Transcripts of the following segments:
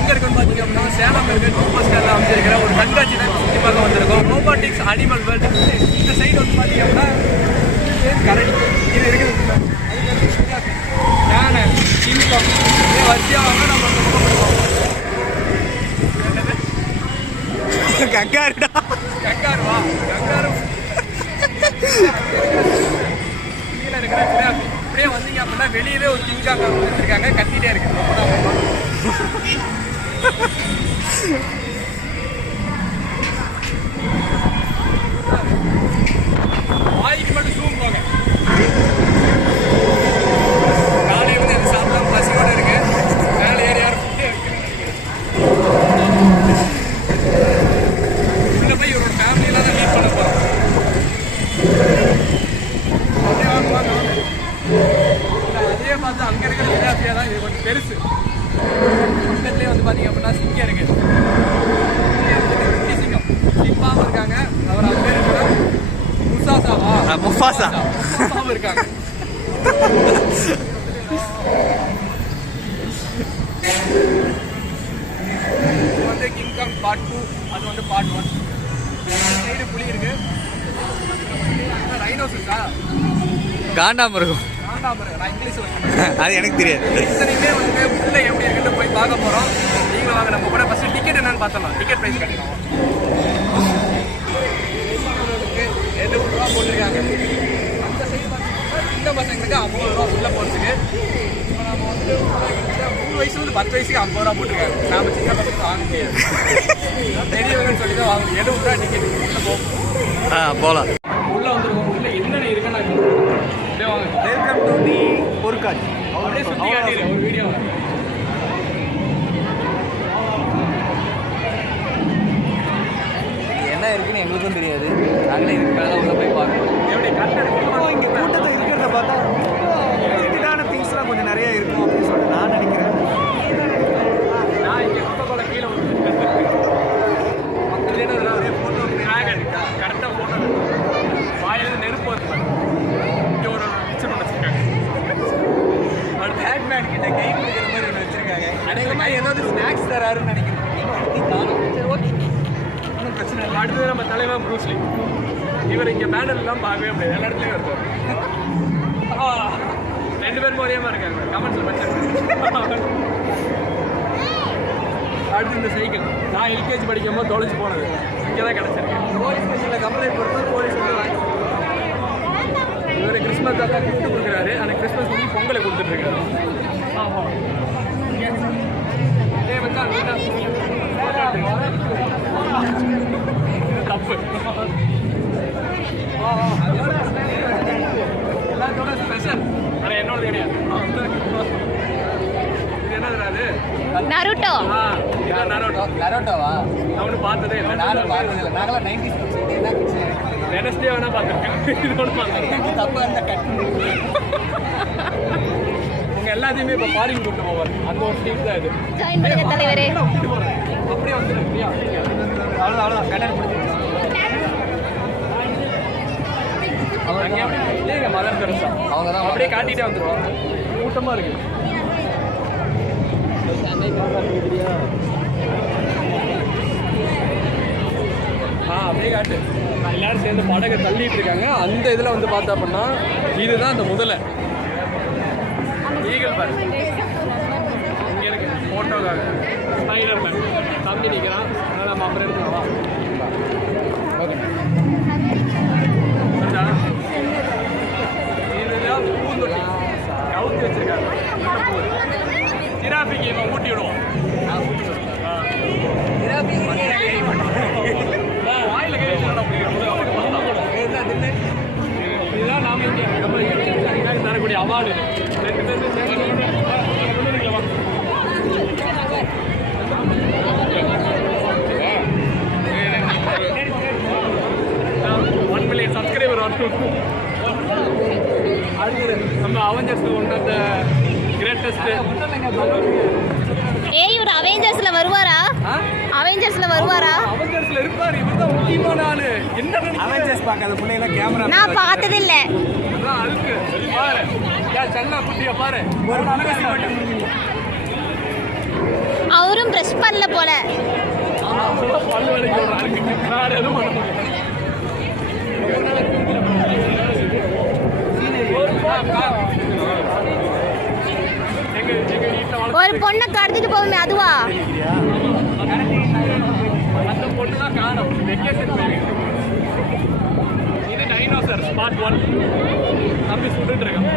எங்கே இருக்குன்னு பார்த்தீங்க அப்படின்னா சேலம் இருக்கு சூப்பர் ஸ்டாரில் அமைச்சிருக்கிற ஒரு கண்காட்சி தான் சுற்றி பார்க்க வந்திருக்கோம். Robotics animal world. இந்த சைடு வந்து பார்த்தீங்க அப்படின்னா கரடி இது இருக்குது. யானை சிங்கம் இதே வரிசையாக வாங்க நம்ம அந்த பக்கம் பண்ணுவோம். கங்காருடா கங்காருவா கங்காரு கீழே இருக்கிற ஜிராஃபி. இப்படியே வந்தீங்க அப்படின்னா வெளியவே ஒரு கிங்காங்க வச்சிருக்காங்க, கத்திட்டே இருக்கு. வாய்க்கு மட்டும் ஜூம் போங்க. காலையில் வந்து எது சாப்பிடாம பசியோட இருக்கு. மேலே ஏறி யாரும் ஃபுட்டே இருக்கு. உள்ள போய் ஒரு ஃபேமிலியெல்லாம் தான் மீட் பண்ண போகிறோம். அதே பார்த்து அங்கே இருக்கிற ஜிராஃபியா தான் இது கொஞ்சம் பெருசு. பக்கத்துலேயே வந்து பார்த்தீங்க அப்படின்னா சிங்கம் இருக்கு. குட்டி சிங்கம் சிப்பாவும் இருக்காங்க. அவர் அது பேர் கூட முஃபாசாவும் இருக்காங்க. இது வந்து கிங்காங் பார்ட் 2, அது வந்து பார்ட் 1. சைடு புலி இருக்கு. ரைனோசஸா காண்டாமிருகம். நான் இங்கிலீஷ் அது எனக்கு தெரியாது. இத்தனையுமே வந்து உள்ள எப்படி இருக்குன்னு போய் பார்க்க போறோம். நீங்க வாங்க நம்ம கூட. ஃபர்ஸ்ட் டிக்கெட் என்னன்னு பார்த்தலாம். டிக்கெட் பிரைஸ் கட்டணும். 70 ரூபா போட்டிருக்காங்க. அந்த சைடு பார்த்தீங்கன்னா சின்ன பசங்களுக்கு 50 ரூபா உள்ள போகிறதுக்கு. இப்போ நம்ம வந்து 3 வயசுலேருந்து 10 வயசுக்கு 50 ரூபா போட்டிருக்காங்க. நாம சின்ன பசங்க வாங்க முடியாது. பெரியவங்கன்னு சொல்லி தான் வாங்கணும். 70 ரூபா டிக்கெட் உள்ள போகும். போகலாம். உள்ள வந்துருக்கோம். உள்ள என்னென்ன இருக்குன்னு அப்படியே வாங்க. வெல்கம் டு தி பொருட்காட்சி. அப்படியே சுற்றி காட்டிடுறேன் ஒரு வீடியோ. என்ன இருக்குன்னு எங்களுக்கும் தெரியாது. நாங்களே இதுக்கு மேலே உள்ள போய் பார்க்கணும். எப்படி கரெக்டாக இங்கே கூட்டத்தை இருக்கிறத பார்த்தா லிமிட்டடான திங்ஸ்லாம் கொஞ்சம் நிறைய இருக்கும் அப்படின்னு சொல்லிட்டு நான் நினைக்கிறேன். நான் இங்கே கொக்கோலா கீழே மக்கள் ஃபோட்டோ ட்ராகன் கரெக்டாக ஃபோட்டோ வாயிலிருந்து நெருப்பு வந்து இங்கே ஒரு பிக்சர் ஒன்று வச்சுருக்காங்க. ஒரு பேட்மேன் கிட்ட கை பிடிக்கிற மாதிரி ஒன்று வச்சுருக்காங்க. அநேகமாக ஏதாவது ஸ்நாக்ஸ் தராருன்னு நினைக்கிறேன். சரி ஓகே, ஒன்றும் பிரச்சனை இல்லை. அடுத்தது நம்ம தலைவர் ப்ரூஸ்லி. இவர் இங்கே பேனர்லாம் பார்க்கவே முடியாது. எல்லா இடத்துலையும் இருக்கார். 2 பேரும் ஒரே மாதிரி இருக்காங்க. கமெண்ட்ஸில் வச்சிருக்கேன். அடுத்து இந்த சைக்கிள் நான் எல்கேஜி படிக்கும் போது தொலைச்சு போனது. இங்கே தான் கிடச்சிருக்கேன். போலீஸ் ஸ்டேஷனில் கம்ப்ளைண்ட் கொடுத்தா போலீஸ் வந்து வாங்கி இவர் கிறிஸ்மஸ் தாத்தா கிஃப்ட் கொடுக்குறாரு. ஆனால் கிறிஸ்மஸ் வந்து பொங்கலை கொடுத்துட்ருக்காரு. ஆமாம் இதே வச்சா தப்பு. எல்லாத்தோட ஸ்பெஷல். ஆனால் என்னோட கிடையாது. இது என்னது அது? நருட்டோ. நரோட்டோவா? அவனு பார்த்ததே இல்லை. நானும் பார்த்ததில்லை. நாங்களாம் 90s வெனஸ்டே வேணா பார்த்துருக்கேன். இது ஒன்று பார்த்தேன். தப்பாக இருந்தால் கட் உங்கள் எல்லாத்தையுமே இப்போ ஃபாரின் கூப்பிட்டு போவார். அந்த ஒரு டீம் தான் இது. ஜாயின் பண்ணுங்க தலைவரே. அப்படியே வந்துருக்கு. அவ்வளோதான் கட்டணம் பிடிச்சிருக்கோம். இல்லைங்க மதர் தெரசா அவங்க தான் அப்படியே காட்டிகிட்டே வந்துடுவோம். கூட்டமாக இருக்கு. அப்படியே காட்டு. எல்லாரும் சேர்ந்து படகை தள்ளிட்டு இருக்காங்க. அந்த இதில் வந்து பார்த்தா அப்படின்னா இதுதான் அந்த முதலை ஈகிள் பேர்ட். இங்கே இருக்கு ஃபோட்டோக்காக ஸ்பைடர் மேன் தம்பி நிற்கிறான். அதனால் நம்ம அப்புறம் எடுத்துக்கலாம். ஓகே இதுதான் பூந்தொட்டி கவுத்தி வச்சிருக்காங்க. ஜிராஃபிக்கு இப்போ ஊட்டி விடுவோம். வாயில் கை இதுதான் நாம இங்கே நம்ம தரக்கூடிய அவார்டு. 2 பேருமே சேர்ந்து சப்ஸ்கிரைபர் வரணும். அடுத்தது நம்ம Avengers one of the greatest. ஏய் இவர் அவெஞ்சர்ஸ்ல வருவாரா? அவெஞ்சர்ஸ்ல வருவாரா? அவெஞ்சர்ஸ்ல இருப்பாரு. இவர்தான் முக்கியமான ஆளு. என்ன அவெஞ்சர்ஸ் பார்க்காத பிள்ளைங்க கேமரா நான் பார்த்தது இல்ல. அதான் அழுக்கு பாரு. யா சன்னா குட்டியா பாரு. ஒரு அவரும் ப்ரெஷ் பண்ணல போல. பல்லு வலிக்கு ஒரு ஆளுக்கு நான் எதுவும் பண்ண முடியாது. ஒரு பொண்ணை கடத்திட்டு போகுமே அதுவா? அந்த பொண்ணு தான் காணும். வெக்கேஷன் போயிருக்கு. இது டைனோசர் பார்ட் 1. தம்பி சுட்டுட்டு இருக்கான்.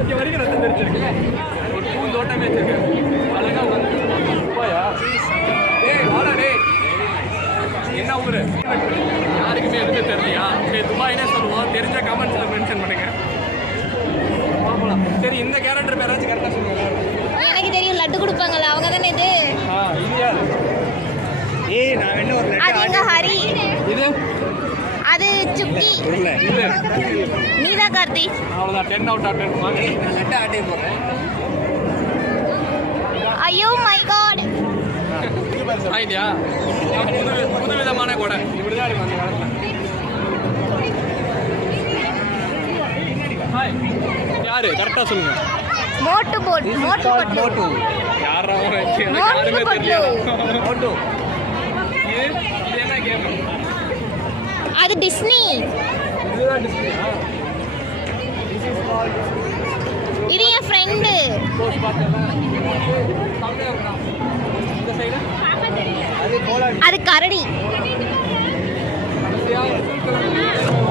இங்க வரைக்கும் ரத்தம் தெரிஞ்சிருக்கு. ஒரு பூந்தோட்டமே வச்சிருக்கேன். அழகா வந்து டேய் வாடா டேய். என்ன ஊரு? யாருக்குமே எதுவுமே தெரியலையா? சரி துபாய்னே சொல்லுவோம். தெரிஞ்ச கமெண்ட்ஸில் மென்ஷன் பண்ணுங்க. சரி இந்த கேரக்டர் பேராச்சும் கரெக்டாக சொல்லுங்க. எனக்கு தெரியும், லட்டு கொடுப்பாங்கல்ல அவங்க தானே இது. இல்லையா? ஏய் நான் என்ன ஒரு அது எங்க ஹரி, இது அது சுக்கி, இல்ல இது நீதா கார்த்தி. அவ்வளோதான். 10 out of 10 வாங்க. நான் லெட்டர் ஆட்டே போடுறேன். ஐயோ மை காட். ஐடியா புது விதமான கொடை இப்படிதான் இருக்கும் அந்த காலத்தில். ஹாய் யாரு கரெக்டாக சொல்லுங்க. மோட்டு போட், மோட்டு போட், மோட்டு. யாரா மோட்டு போட்டு. மோட்டு. இது இது என்ன கேம்? அது டிஸ்னி. இதுதான் டிஸ்பிளேயா? இது என் ஃப்ரெண்டு. போஸ்ட் பார்த்தேன். கம்மியாக இருக்கான் இந்த சைடு. அது போலாடி. அது கரடி.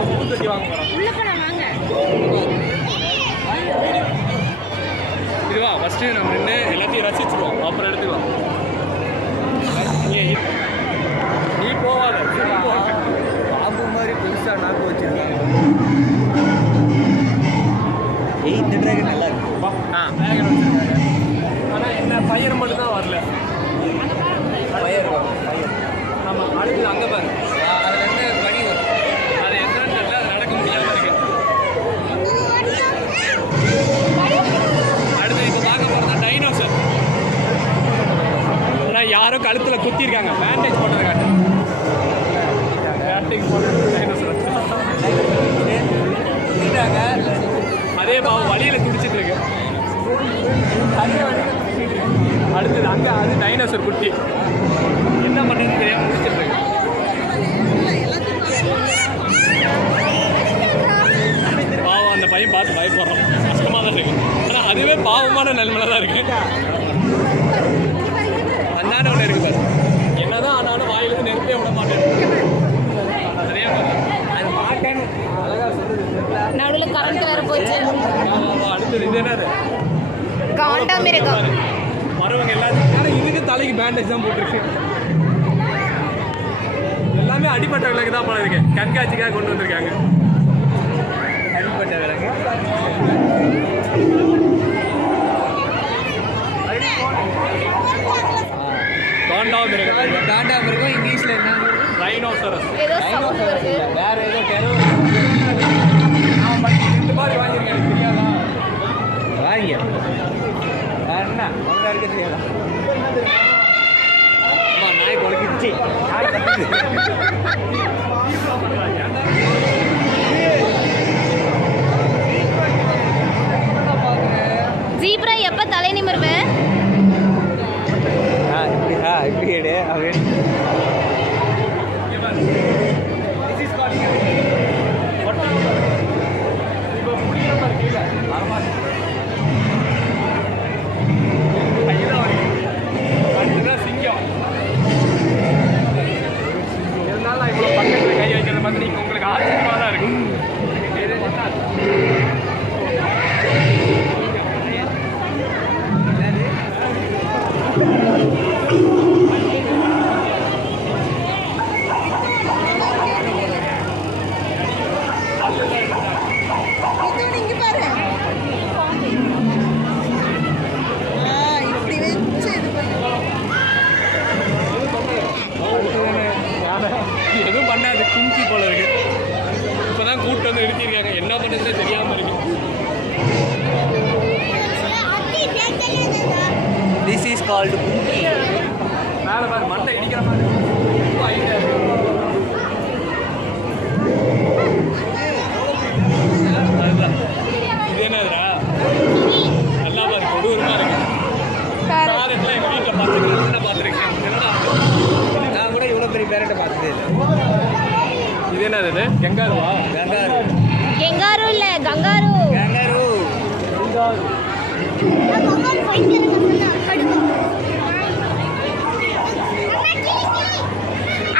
பூந்தொட்டி வாங்க போகிறோம். உள்ள போலாம் வாங்க. இதுவா ஃபஸ்ட்டு நம்ம நின்று எல்லாத்தையும் ரசிச்சிருவோம், அப்புறம் எடுத்துக்கலாம். நீ போவாத. பாம்பு மாதிரி பெருசாக நாக்கு வச்சிருக்காங்க. ஏய் இந்த டிராகன் நல்லா இருக்கு. வேகன் வச்சுருக்காங்க. ஆனால் என்ன பையன் மட்டும் தான் வரல. Fire fire. ஆமாம் அடுத்து அங்கே பாரு. அதில் இருந்து படி வரும். அது என்னன்னு தெரியல, அது நடக்க முடியாமல் இருக்கு. அடுத்து இப்போ பார்க்க போகிறது டைனோசர். ஆனால் யாரும் கழுத்தில் குத்திருக்காங்க, பேண்டேஜ் போட்டதுக்காக. பேண்டேஜ் போட்டது டைனோசர் குத்திட்டாங்க. அதே பாவம் வழியில் துடிச்சிட்டு இருக்கு. அடுத்தது அங்கே அது டைனோசர் குட்டி என்ன பண்ணுறதுன்னு தெரியாமல் முடிச்சிட்டு இருக்கு. பாவம் அந்த பையன் பார்த்து பயப்படுறோம், கஷ்டமாக தான் இருக்கு. ஆனால் அதுவே பாவமான நிலைமையில தான் இருக்கு. அந்தாண்ட ஒன்று இருக்கு பாரு. என்னதான் ஆனாலும் வாயிலிருந்து நெருப்பே விட மாட்டேன். அதே மாதிரி அது மாட்டேன்னு அழகாக சொல்லுது. நடுவுல கரண்ட் வேற போச்சு. அடுத்தது இது என்னது? காண்டாமிருகம். வரவங்க எல்லாத்தையும் ஆனால் இதுக்கு தலைக்கு பேண்டேஜ் தான் போட்டிருக்கு. எல்லாமே அடிப்பட்டவர்களுக்கு தான் போல இருக்கு. கண்காட்சிக்காக கொண்டு வந்திருக்காங்க. அடிப்பட்டவர்களுக்கு. காண்டாமிருகம். காண்டாமிருகம் இங்கிலீஷில் என்ன? ரைனோசரஸ். ஏதோ சவுண்ட் வருது. வேற ஏதோ டெரர். நான் பண்ணி 2 மாதிரி வாங்கியிருக்கேன், எனக்கு தெரியாதா? வாங்க வேற என்ன அவங்க இருக்க தெரியாதா? அம்மா நாய் குலைக்கிடுச்சு. நாய் கத்துது. ஜீப்ரா எப்ப தலை நிமிர்வேன்? இப்படி எடு அப்படின்னு. சிங்கம் இருந்தாலும் நான் இவ்வளோ பக்கத்தில் கை வைக்கிறத பார்த்து நீங்கள் உங்களுக்கு ஆச்சரியமாக தான் இருக்கும். எதுவும் பண்ணாது, கும்கி போல இருக்கு. இப்போதான் கூட்டு வந்து நிறுத்திருக்காங்க, என்ன பண்ணுறதுனே தெரியாமல் இருக்கு. திஸ் இஸ் கால்டு கும்கி. மேலே பாரு, மண்டை இடிக்கிற மாதிரி ரொம்ப ஐடியா இருக்கு. அதுதான் இது என்னதுடா? என்னது இது கெங்காருவா கங்காரு கெங்காரு இல்ல கங்காரு. கங்காரு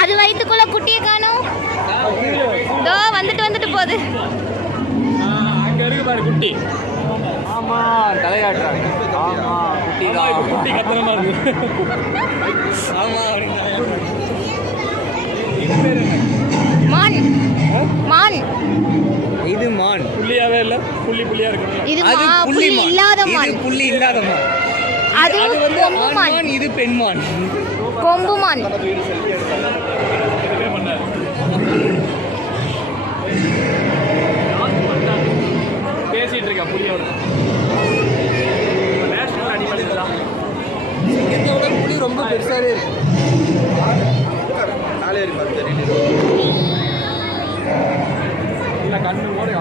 அது வயித்துக்குள்ள குட்டியை காணோம். தோ வந்துட்டு போகுது. அங்க இருக்கு பாரு குட்டி. ஆமா தலையாட்டுறாங்க. ஆமா குட்டி ஆமா, இப்ப குட்டி கத்தனமா இருக்கு. ஆமா இது பேர் என்ன? மான். மான். இது மான். புள்ளியாவே இல்ல, புள்ளியா இருக்குல்ல. இது அது புள்ளி இல்லாத மான். இது புள்ளி இல்லாத மான். அது அது வந்து கொம்பு ஆண் மான். மான், இது பெண் மான். கொம்பு மான். எதுவுமே பண்ணாது. பேசிட்டு இருக்கா புள்ளியோட. நேஷனல் அனிமல் தான். இதோட புலி ரொம்ப பெருசாவே இருக்கு. இல்ல கண்ணு ஓடு